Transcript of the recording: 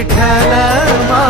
Vitthal Mauli